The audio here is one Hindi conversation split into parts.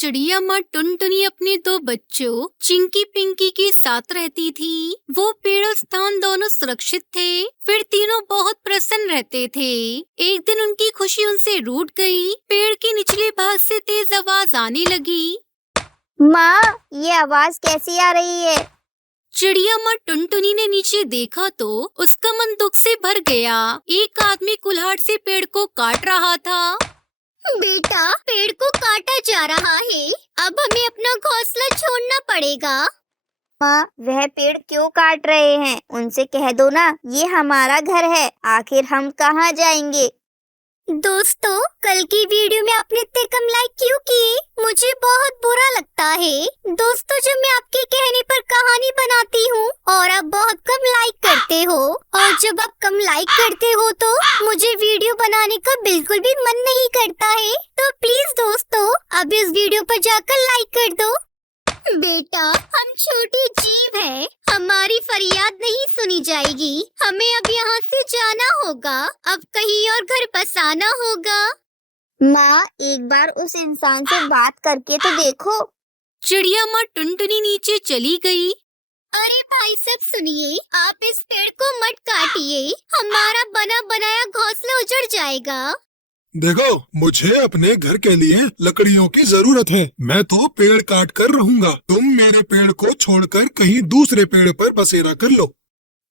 चिड़िया माँ टुनटुनी अपने दो बच्चों चिंकी पिंकी के साथ रहती थी। वो पेड़ और स्थान दोनों सुरक्षित थे। फिर तीनों बहुत प्रसन्न रहते थे। एक दिन उनकी खुशी उनसे रूठ गई। पेड़ के निचले भाग से तेज आवाज आने लगी। माँ, ये आवाज कैसी आ रही है? चिड़िया माँ टुनटुनी ने नीचे देखा तो उसका मन दुख से भर गया। एक आदमी कुल्हाड़ से पेड़ को काट रहा था। बेटा, पेड़ को काटा जा रहा है। अब हमें अपना घोंसला छोड़ना पड़ेगा। माँ, वह पेड़ क्यों काट रहे हैं? उनसे कह दो ना, ये हमारा घर है। आखिर हम कहाँ जाएंगे? दोस्तों, कल की वीडियो में आपने इतने कम लाइक क्यों किए? मुझे बहुत बुरा लगता है। दोस्तों, जब मैं आपके कहने पर कहानी बनाती हूँ और आप बहुत कम लाइक करते हो, और जब आप कम लाइक करते हो तो मुझे वीडियो बनाने का बिल्कुल भी मन नहीं करता है। तो प्लीज दोस्तों, अब इस वीडियो पर जाकर लाइक कर दो। बेटा, हम छोटे जीव हैं, हमारी फरियाद नहीं सुनी जाएगी। हमें अब यहाँ से जाना होगा। अब कहीं और घर बसाना होगा। माँ, एक बार उस इंसान से बात करके तो देखो। चिड़िया माँ टुनटुनी नीचे चली गई। अरे भाई साहब, सुनिए, आप इस पेड़ को मत काटिए। हमारा बना बनाया घोंसला उजड़ जाएगा। देखो, मुझे अपने घर के लिए लकड़ियों की जरूरत है। मैं तो पेड़ काट कर रहूंगा। तुम मेरे पेड़ को छोड़कर कहीं दूसरे पेड़ पर बसेरा कर लो।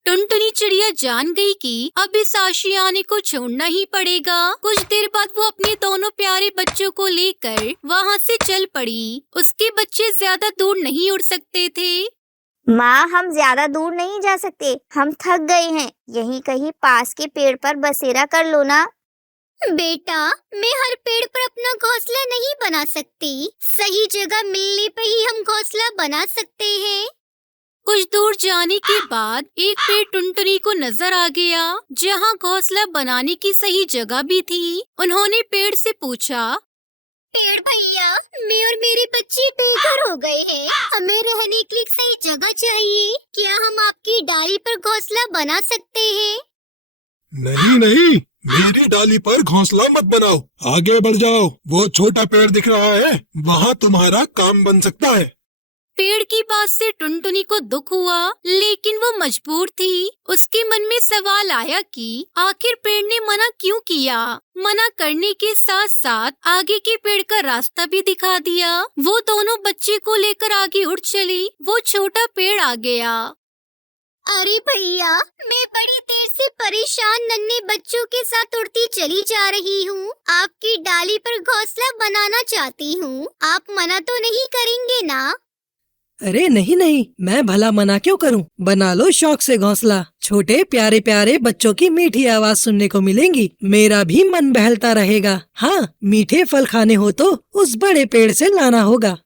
टुनटुनी चिड़िया जान गई कि अब इस आशियाने को छोड़ना ही पड़ेगा। कुछ देर बाद वो अपने दोनों प्यारे बच्चों को लेकर वहाँ से चल पड़ी। उसके बच्चे ज्यादा दूर नहीं उड़ सकते थे। माँ, हम ज्यादा दूर नहीं जा सकते। हम थक गए हैं। यहीं कहीं पास के पेड़ पर बसेरा कर लो ना। बेटा, मैं हर पेड़ पर अपना घोंसला नहीं बना सकती। सही जगह मिलने पे ही हम घोंसला बना सकते हैं। कुछ दूर जाने के बाद एक पेड़ टुनटुनी को नजर आ गया, जहाँ घोंसला बनाने की सही जगह भी थी। उन्होंने पेड़ से पूछा, पेड़ भैया, मैं और मेरे बच्चे बेघर हो गए हैं। हमें रहने के लिए एक सही जगह चाहिए। क्या हम आपकी डाली पर घोंसला बना सकते हैं? नहीं नहीं, मेरी डाली पर घोंसला मत बनाओ। आगे बढ़ जाओ। वो छोटा पेड़ दिख रहा है, वहाँ तुम्हारा काम बन सकता है। पेड़ की बात से टुनटुनी को दुख हुआ, लेकिन वो मजबूर थी। उसके मन में सवाल आया कि आखिर पेड़ ने मना क्यों किया। मना करने के साथ साथ आगे के पेड़ का रास्ता भी दिखा दिया। वो दोनों बच्चे को लेकर आगे उड़ चली। वो छोटा पेड़ आ गया। अरे भैया, मैं बड़ी देर से परेशान नन्हे बच्चों के साथ उड़ती चली जा रही हूँ। आपकी डाली पर घोंसला बनाना चाहती हूँ। आप मना तो नहीं करेंगे ना? अरे नहीं नहीं, मैं भला मना क्यों करूं। बना लो शौक से घोंसला। छोटे प्यारे प्यारे बच्चों की मीठी आवाज सुनने को मिलेंगी। मेरा भी मन बहलता रहेगा। हाँ, मीठे फल खाने हो तो उस बड़े पेड़ से लाना होगा।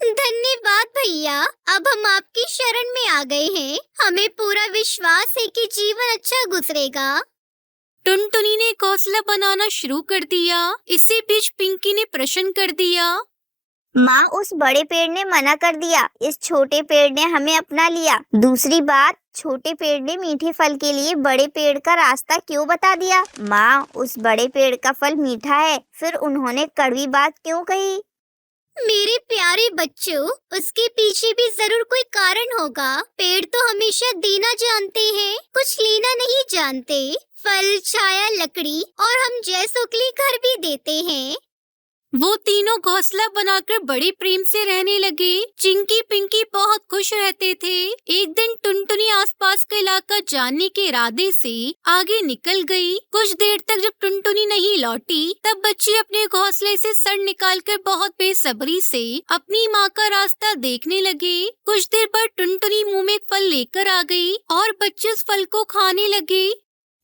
धन्यवाद भैया, अब हम आपकी शरण में आ गए हैं। हमें पूरा विश्वास है कि जीवन अच्छा गुजरेगा। टुनटुनी ने घोंसला बनाना शुरू कर दिया। इसी बीच पिंकी ने प्रश्न कर दिया, माँ, उस बड़े पेड़ ने मना कर दिया। इस छोटे पेड़ ने हमें अपना लिया। दूसरी बात, छोटे पेड़ ने मीठे फल के लिए बड़े पेड़ का रास्ता क्यों बता दिया? माँ, उस बड़े पेड़ का फल मीठा है, फिर उन्होंने कड़वी बात क्यों कही? मेरे प्यारे बच्चों, उसके पीछे भी जरूर कोई कारण होगा। पेड़ तो हमेशा देना जानते हैं, कुछ लेना नहीं जानते। फल, छाया, लकड़ी और हम जैसों के लिए घर भी देते हैं। वो तीनों घोंसला बनाकर बड़े प्रेम से रहने लगे। चिंकी पिंकी बहुत खुश रहते थे। एक दिन टुनटुनी आसपास का इलाका जानने के इरादे से आगे निकल गई। कुछ देर तक जब टुनटुनी नहीं लौटी, तब बच्चे अपने घोंसले से सर निकालकर बहुत बेसब्री से अपनी माँ का रास्ता देखने लगे। कुछ देर बाद टुनटुनी मुँह में एक फल लेकर आ गई और बच्चे उस फल को खाने लगे।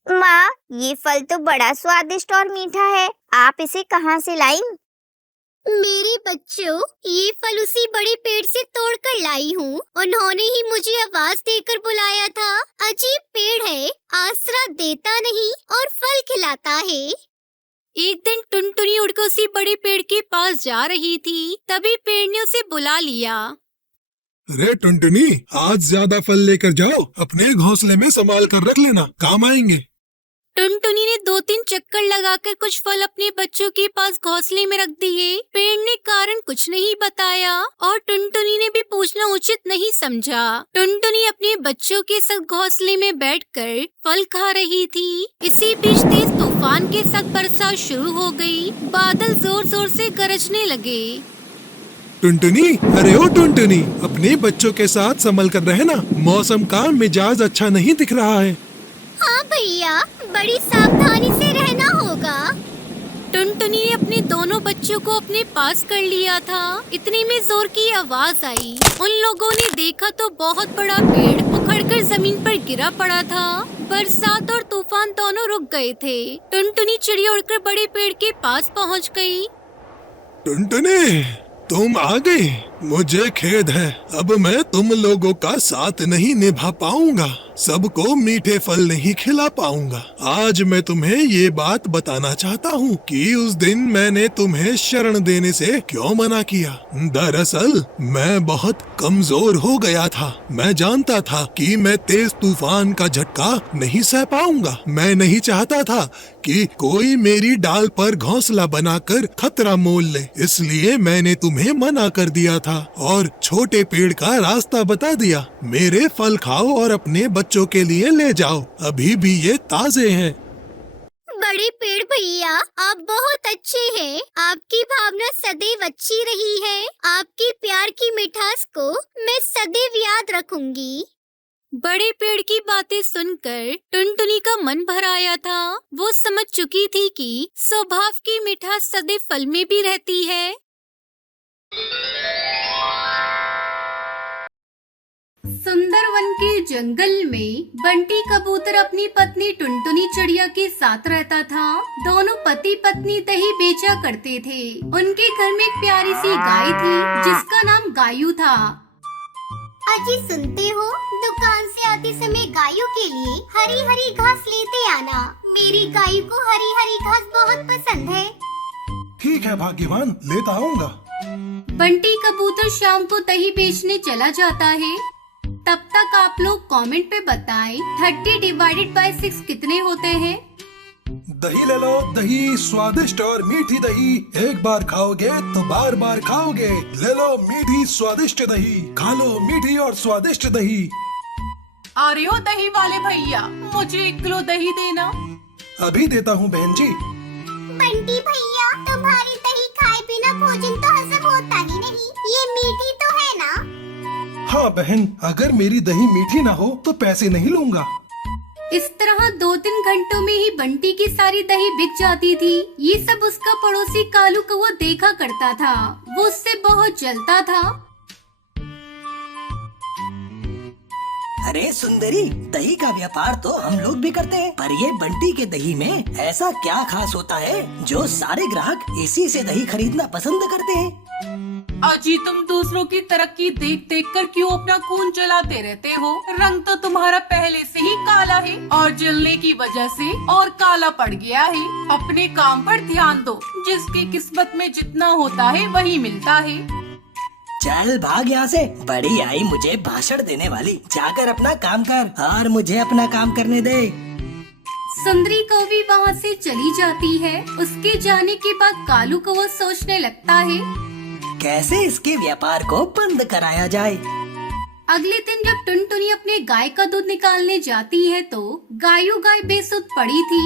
माँ, ये फल तो बड़ा स्वादिष्ट और मीठा है। आप इसे कहाँ से लाई? मेरे बच्चों, ये फल उसी बड़े पेड़ से तोड़कर लाई हूँ। उन्होंने ही मुझे आवाज देकर बुलाया था। अजीब पेड़ है, आसरा देता नहीं और फल खिलाता है। एक दिन टुनटुनी उड़कर उसी बड़े पेड़ के पास जा रही थी, तभी पेड़ ने उसे बुला लिया। अरे टुनटुनी, आज ज्यादा फल लेकर जाओ। अपने घोंसले में संभाल कर रख लेना, काम आएंगे। टुनटुनी ने 2-3 चक्कर लगाकर कुछ फल अपने बच्चों के पास घोंसले में रख दिए। पेड़ ने कारण कुछ नहीं बताया और टुनटुनी ने भी पूछना उचित नहीं समझा। टुनटुनी अपने बच्चों के साथ घोंसले में बैठकर फल खा रही थी। इसी बीच तेज तूफान के साथ बरसात शुरू हो गई। बादल जोर जोर से गरजने लगे। टुनटुनी, अरे ओ टुनटुनी, अपने बच्चों के साथ संभल कर रहना, मौसम का मिजाज अच्छा नहीं दिख रहा है। हाँ भैया, बड़ी सावधानी से रहना होगा। टुनटुनी ने अपने दोनों बच्चों को अपने पास कर लिया था। इतने में जोर की आवाज आई। उन लोगों ने देखा तो बहुत बड़ा पेड़ उखड़कर जमीन पर गिरा पड़ा था। बरसात और तूफान दोनों रुक गए थे। टुनटुनी चिड़िया उड़कर बड़े पेड़ के पास पहुंच गई। टुनटुनी, तुम आ गई। मुझे खेद है, अब मैं तुम लोगों का साथ नहीं निभा पाऊंगा, सबको मीठे फल नहीं खिला पाऊंगा। आज मैं तुम्हें ये बात बताना चाहता हूँ कि उस दिन मैंने तुम्हें शरण देने से क्यों मना किया। दरअसल मैं बहुत कमजोर हो गया था। मैं जानता था कि मैं तेज तूफान का झटका नहीं सह पाऊंगा। मैं नहीं चाहता था कि कोई मेरी डाल पर घोंसला बनाकर खतरा मोल ले, इसलिए मैंने तुम्हें मना कर दिया था और छोटे पेड़ का रास्ता बता दिया। मेरे फल खाओ और अपने बच्चों के लिए ले जाओ, अभी भी ये ताजे हैं। बड़े पेड़ भैया, आप बहुत अच्छे हैं। आपकी भावना सदैव अच्छी रही है। आपकी प्यार की मिठास को मैं सदैव याद रखूंगी। बड़े पेड़ की बातें सुनकर टुनटुनी का मन भर आया था। वो समझ चुकी थी कि स्वभाव की मिठास सदैव फल में भी रहती है। सुंदर वन के जंगल में बंटी कबूतर अपनी पत्नी टुनटुनी चिड़िया के साथ रहता था। दोनों पति पत्नी दही बेचा करते थे। उनके घर में एक प्यारी सी गाय थी जिसका नाम गायू था। अजी सुनते हो, दुकान से आते समय गायों के लिए हरी हरी घास लेते आना। मेरी गाय को हरी हरी घास बहुत पसंद है। ठीक है भाग्यवान, लेता आऊंगा। बंटी कबूतर शाम को दही बेचने चला जाता है। तब तक आप लोग कमेंट पे बताएं 30 डिवाइडेड बाय 6 कितने होते हैं। दही ले लो, दही स्वादिष्ट और मीठी दही, एक बार खाओगे तो बार बार खाओगे। ले लो मीठी स्वादिष्ट दही, खा लो मीठी और स्वादिष्ट दही। अरे ओ दही वाले भैया, मुझे 1 किलो दही देना। अभी देता हूँ बहन जी। बंटी भैया, तुम्हारी दही खाए बिना भोजन तो हजम होता ही नहीं। ये मीठी तो है ना? हाँ बहन, अगर मेरी दही मीठी ना हो तो पैसे नहीं लूंगा। इस तरह 2-3 घंटों में ही बंटी की सारी दही बिक जाती थी। ये सब उसका पड़ोसी कालू कौवा देखा करता था। वो उससे बहुत जलता था। अरे सुंदरी, दही का व्यापार तो हम लोग भी करते हैं, पर ये बंटी के दही में ऐसा क्या खास होता है जो सारे ग्राहक इसी से दही खरीदना पसंद करते हैं? अजी, तुम दूसरों की तरक्की देख देख कर क्यों अपना खून जलाते रहते हो? रंग तो तुम्हारा पहले से ही काला है और जलने की वजह से और काला पड़ गया है। अपने काम पर ध्यान दो, जिसकी किस्मत में जितना होता है वही मिलता है। चल भाग यहाँ से, बड़ी आई मुझे भाषण देने वाली। जाकर अपना काम कर और मुझे अपना काम करने दे। सुंदरी कौवी वहाँ से चली जाती है। उसके जाने के बाद कालू कौवा सोचने लगता है कैसे इसके व्यापार को बंद कराया जाए। अगले दिन जब टुनटुनी अपने गाय का दूध निकालने जाती है तो गायू गाय बेसुध पड़ी थी।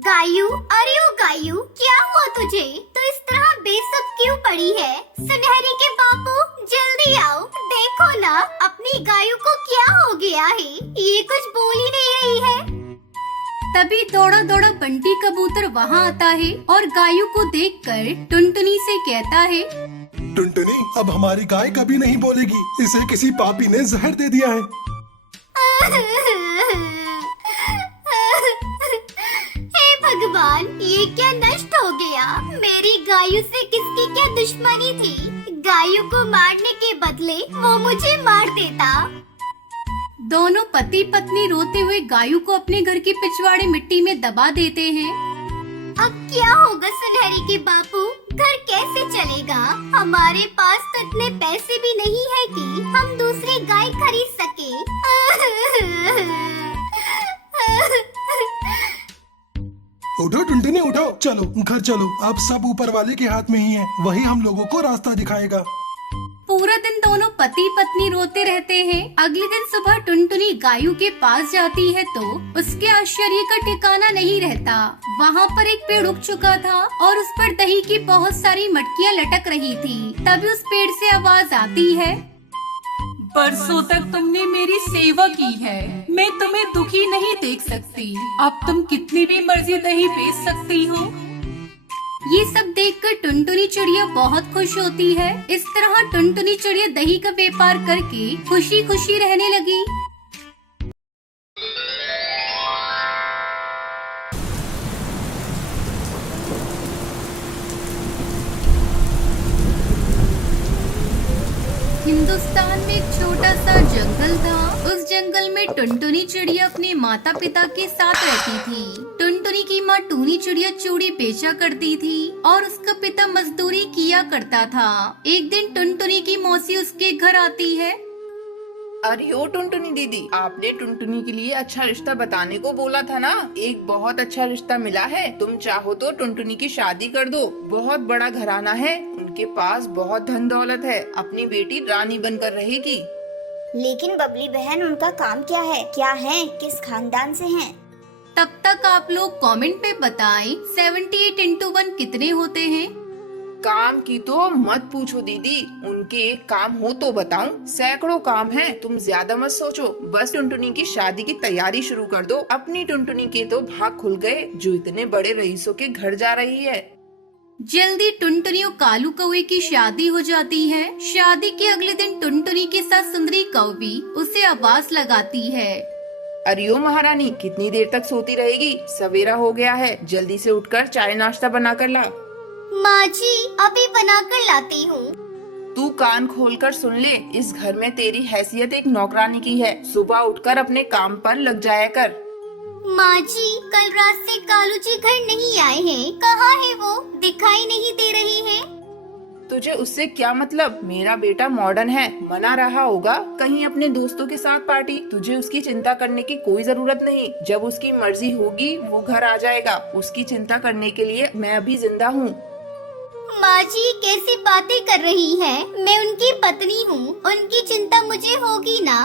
गायू, अरे ओ गायू, क्या हुआ तुझे? तो इस तरह बेसुध क्यों पड़ी है? सुनहरी के बापू, जल्दी आओ, देखो ना अपनी गायू को क्या हो गया है। ये कुछ बोल ही नहीं रही है। तभी दौड़ा दौड़ा बंटी कबूतर वहाँ आता है और गायू को देखकर टुनटुनी से कहता है, टुनटुनी, अब हमारी गाय कभी नहीं बोलेगी। इसे किसी पापी ने जहर दे दिया है। हे भगवान, ये क्या नष्ट हो गया? मेरी गायू से किसकी क्या दुश्मनी थी? गायू को मारने के बदले वो मुझे मार देता। दोनों पति पत्नी रोते हुए गायू को अपने घर के पिछवाड़े मिट्टी में दबा देते हैं। अब क्या होगा सुनहरी के बापू? घर कैसे चलेगा? हमारे पास तो इतने पैसे भी नहीं है कि हम दूसरी गाय खरीद सके। उठो टुनटुनी उठो, चलो घर चलो। अब सब ऊपर वाले के हाथ में ही है, वही हम लोगों को रास्ता दिखाएगा। पूरा दिन दोनों पति पत्नी रोते रहते हैं। अगले दिन सुबह टुनटुनी गायों के पास जाती है तो उसके आश्चर्य का ठिकाना नहीं रहता। वहाँ पर एक पेड़ उग चुका था और उस पर दही की बहुत सारी मटकियाँ लटक रही थी। तभी उस पेड़ से आवाज आती है, बरसों तक तुमने मेरी सेवा की है, मैं तुम्हें दुखी नहीं देख सकती। अब तुम कितनी भी मर्जी दही बेच सकती हो। ये सब देखकर टुनटुनी चिड़िया बहुत खुश होती है। इस तरह टुनटुनी चिड़िया दही का व्यापार करके खुशी खुशी रहने लगी। हिंदुस्तान में एक छोटा सा जंगल था। उस जंगल में टुनटुनी चिड़िया अपने माता पिता के साथ रहती थी। टुनटुनी की माँ टूनी चिड़िया चूड़ी बेचा करती थी और उसका पिता मजदूरी किया करता था। एक दिन टुनटुनी की मौसी उसके घर आती है। अरे ओ टुनटुनी दीदी, आपने टुनटुनी के लिए अच्छा रिश्ता बताने को बोला था ना। एक बहुत अच्छा रिश्ता मिला है, तुम चाहो तो टुनटुनी की शादी कर दो। बहुत बड़ा घराना है, उनके पास बहुत धन दौलत है, अपनी बेटी रानी बनकर रहेगी। लेकिन बबली बहन, उनका काम क्या है, क्या है, किस खानदान से हैं? तब तक आप लोग कमेंट पे बताएं 78 into 1 कितने होते हैं। काम की तो मत पूछो दीदी, उनके एक काम हो तो बताऊं, सैकड़ों काम हैं। तुम ज्यादा मत सोचो, बस टुनटुनी की शादी की तैयारी शुरू कर दो। अपनी टुनटुनी के तो भाग खुल गए जो इतने बड़े रईसों के घर जा रही है। जल्दी टुनटुनी और कालू कौवे की शादी हो जाती है। शादी के अगले दिन टुनटुनी के साथ सुंदरी कौवी उसे आवाज लगाती है। अरे ओ महारानी, कितनी देर तक सोती रहेगी? सवेरा हो गया है, जल्दी से उठकर चाय नाश्ता बना कर ला। माँ जी, अभी बना कर लाती हूँ। तू कान खोलकर सुन ले, इस घर में तेरी हैसियत एक नौकरानी की है। सुबह उठकर अपने काम पर लग जाया कर। माँ जी, कल रात से कालू जी घर नहीं आए हैं, कहाँ है वो? दिखाई नहीं दे रहे हैं। तुझे उससे क्या मतलब? मेरा बेटा मॉडर्न है, मना रहा होगा कहीं अपने दोस्तों के साथ पार्टी। तुझे उसकी चिंता करने की कोई जरूरत नहीं, जब उसकी मर्जी होगी वो घर आ जाएगा। उसकी चिंता करने के लिए मैं अभी जिंदा हूँ। माँ जी, कैसी बातें कर रही हैं? मैं उनकी पत्नी हूँ, उनकी चिंता मुझे होगी ना।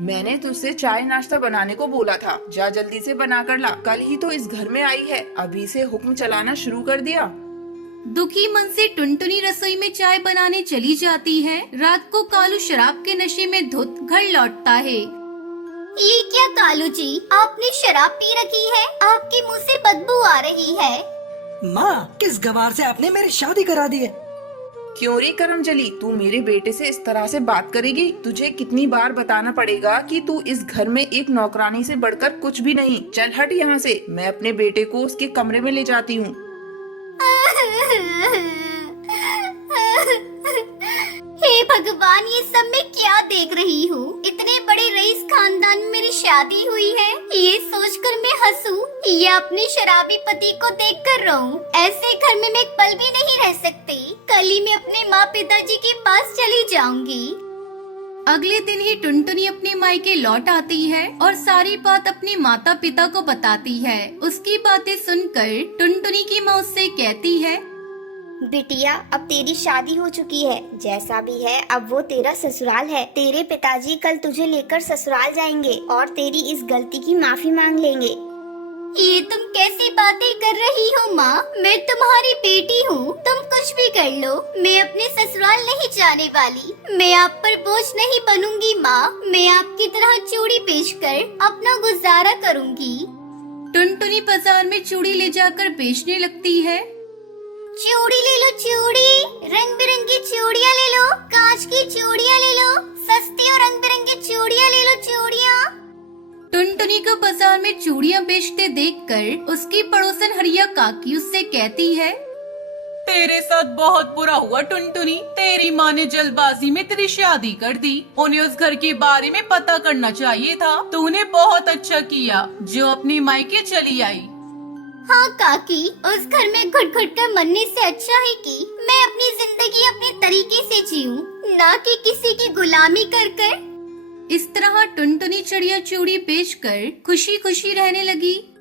मैंने तुझसे चाय नाश्ता बनाने को बोला था, जा जल्दी से बना कर ला। कल ही तो इस घर में आई है, अभी से हुक्म चलाना शुरू कर दिया। दुखी मन से टुनटुनी रसोई में चाय बनाने चली जाती है। रात को कालू शराब के नशे में धुत घर लौटता है। ये क्या कालू जी, आपने शराब पी रखी है? आपके मुंह से बदबू आ रही है। माँ, किस गवार से आपने मेरी शादी करा दी है? क्यों रे करमजली, तू मेरे बेटे से इस तरह से बात करेगी? तुझे कितनी बार बताना पड़ेगा कि तू इस घर में एक नौकरानी से बढ़कर कुछ भी नहीं। चल हट यहाँ से, मैं अपने बेटे को उसके कमरे में ले जाती हूँ। हे भगवान, ये सब मैं क्या देख रही हूँ? इतने बड़े रईस खानदान में मेरी शादी हुई है, ये सोचकर मैं हंसूं या अपने शराबी पति को देखकर रोऊं? ऐसे घर में मैं एक पल भी नहीं रह सकती। कल ही मैं अपने माँ पिताजी के पास चली जाऊंगी। अगले दिन ही टुनटुनी अपने मायके लौट आती है और सारी बात अपने माता पिता को बताती है। उसकी बातें सुनकर टुनटुनी की माँ उससे कहती है, बिटिया, अब तेरी शादी हो चुकी है, जैसा भी है अब वो तेरा ससुराल है। तेरे पिताजी कल तुझे लेकर ससुराल जाएंगे और तेरी इस गलती की माफी मांग लेंगे। ये तुम कैसी बातें कर रही हो माँ? मैं तुम्हारी बेटी हूँ, तुम कुछ भी कर लो, मैं अपने ससुराल नहीं जाने वाली। मैं आप पर बोझ नहीं बनूंगी माँ, मैं आपकी तरह चूड़ी बेचकर अपना गुजारा करूँगी। टुनटुनी बाजार में चूड़ी ले जाकर बेचने लगती है। चूड़ी ले लो चूड़ी, रंग बिरंगी चूड़ियाँ ले लो, कांच की चूड़ियाँ ले लो, सस्ती और रंग बिरंगी चूड़ियाँ ले लो, चूड़ियाँ। टुनटुनी को बाजार में चूड़ियाँ बेचते देखकर उसकी पड़ोसन हरिया काकी उससे कहती है, तेरे साथ बहुत बुरा हुआ टुनटुनी, तेरी माँ ने जल्दबाजी में तेरी शादी कर दी। उन्हें उस घर के बारे में पता करना चाहिए था। तूने बहुत अच्छा किया जो अपनी मायके चली आई। हाँ काकी, उस घर में घुट घुट कर मरने से अच्छा है कि मैं अपनी जिंदगी अपने तरीके से जीऊं, ना कि किसी की गुलामी कर कर। इस तरह टुनटुनी चिड़िया चूड़ी बेचकर खुशी खुशी रहने लगी।